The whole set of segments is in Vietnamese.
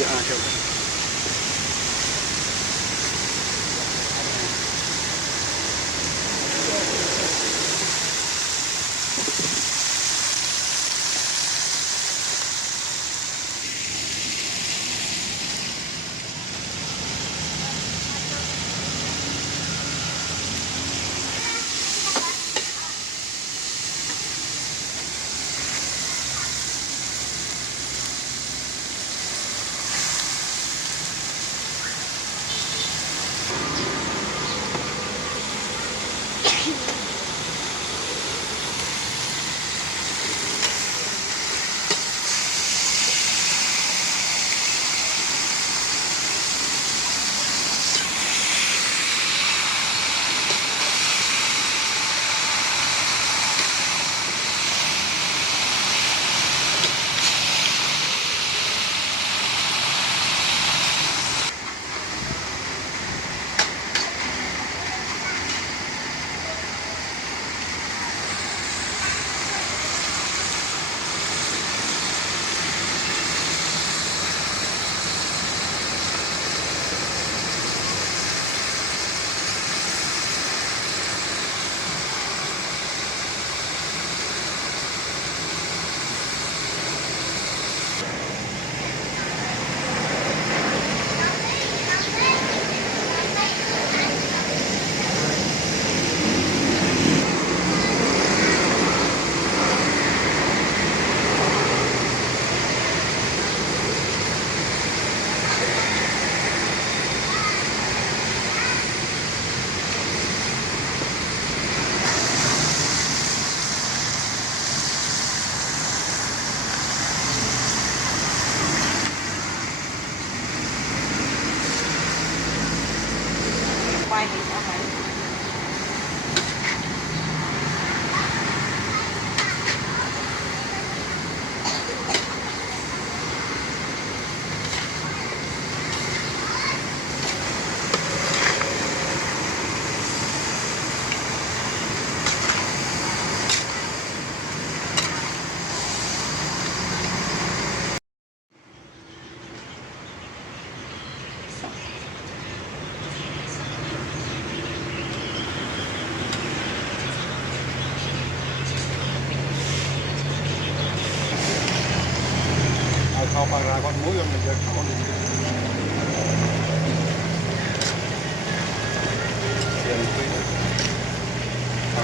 Dia ada. Quay thì sao vậy? Kau para con muối mình giờ con đi.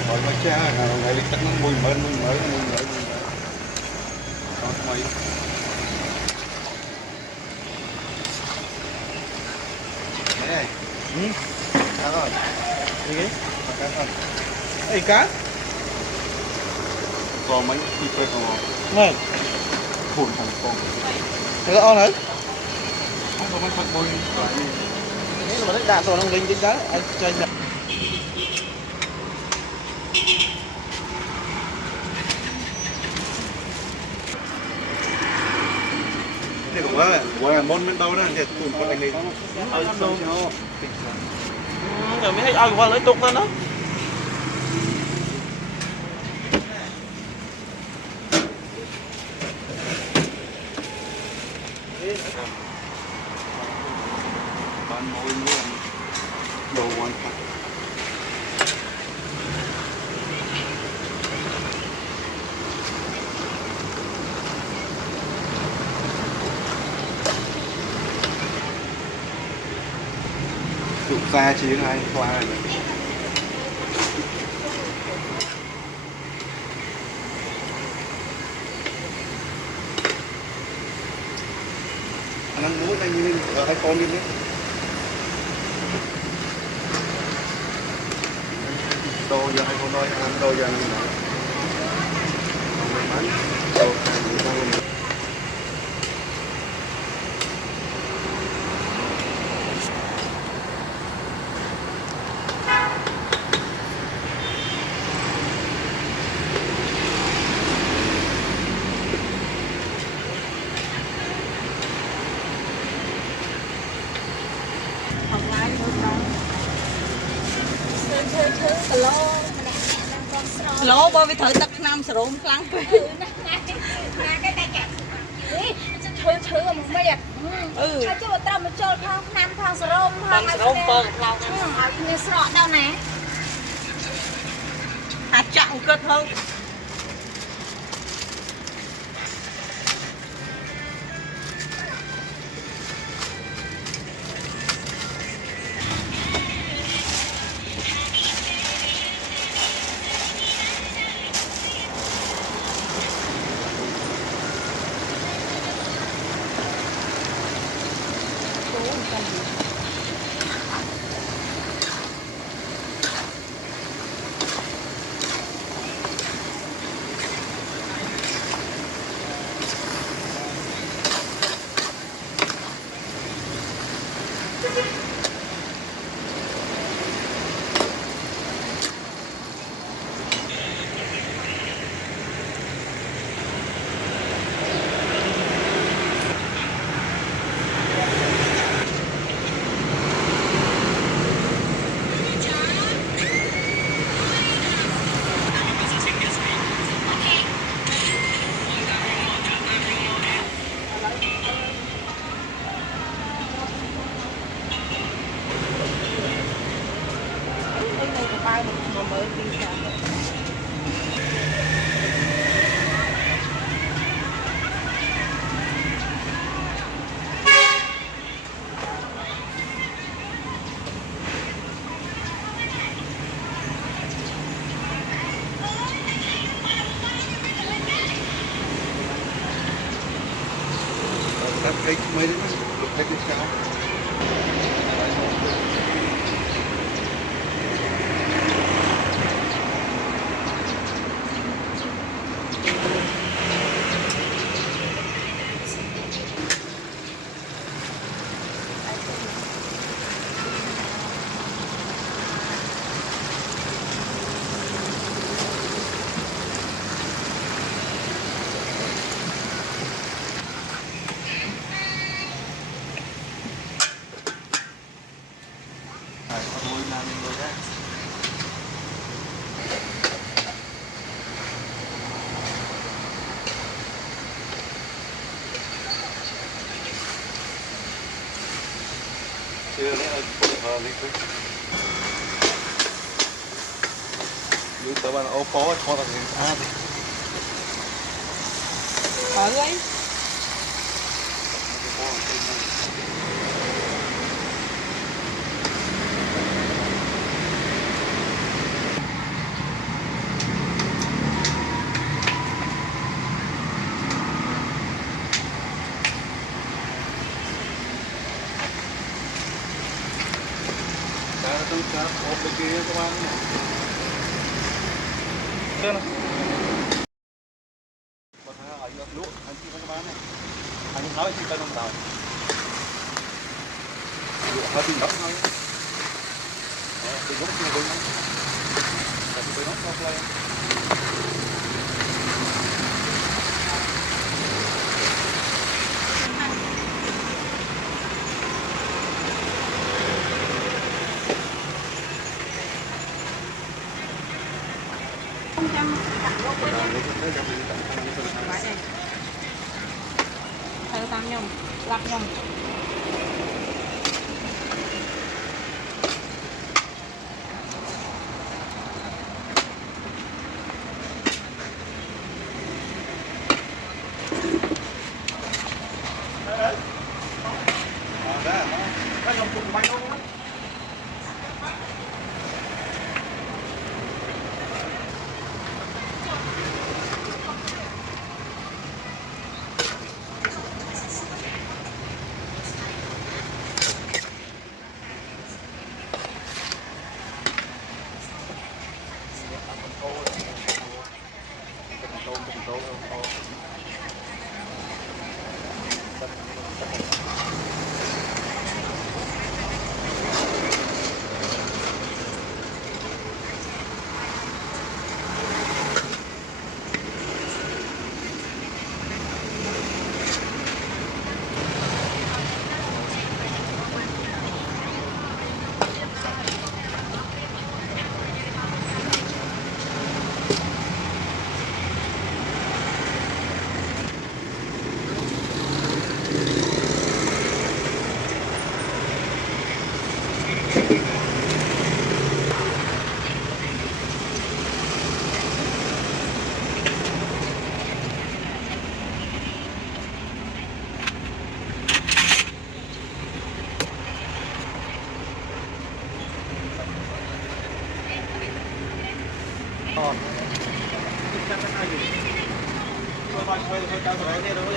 Còn có cha nào ngày chắc nó mùi mỡ. Còn mày. Này. Sao rồi? Đi cái. Cá không? Ê cá? Còn mấy cái cây còn ngon. Vâng. Phun thành con. Thế có on hả? Không có mấy con bôi lại đi. Thế là mà đạn rồi nó linh tính cá. Anh chơi nhặt. Thế cũng quá món bên đâu đó thì tụi con anh đi. Giờ mới thấy ai qua lấy tục lên đó. Bán môi nữa. Đồ ngon. Tụi xa chứ ai qua rồi. năng muối này như hai con như thế đồ giờ hai con đôi ăn đồ giờ này đồ học lái được đâu lố bơi với thử tắc năm sờ rôm lăng thứ mà bây giờ cho chú tao một chôn thang nam thang sờ rôm bơ lau như sọ đâu nè hạt chọn cơ thôi mới đi ra cắt cái mấy đấy lục cái sao chưa nữa là đi cứ như tớ bạn ô phố có là gì đi ở đây tôi sẽ ốp cái kia các bạn này đây này còn hai ở lúa anh chị các bạn này anh nói chị tay nông đào hơi bị nóng thôi thì cũng chưa đúng tại vì tôi nói không lên thử tam nhung lắp nhung Còn chắc chắn là gì? Tôi bao nhiêu thôi cao rồi này đâu có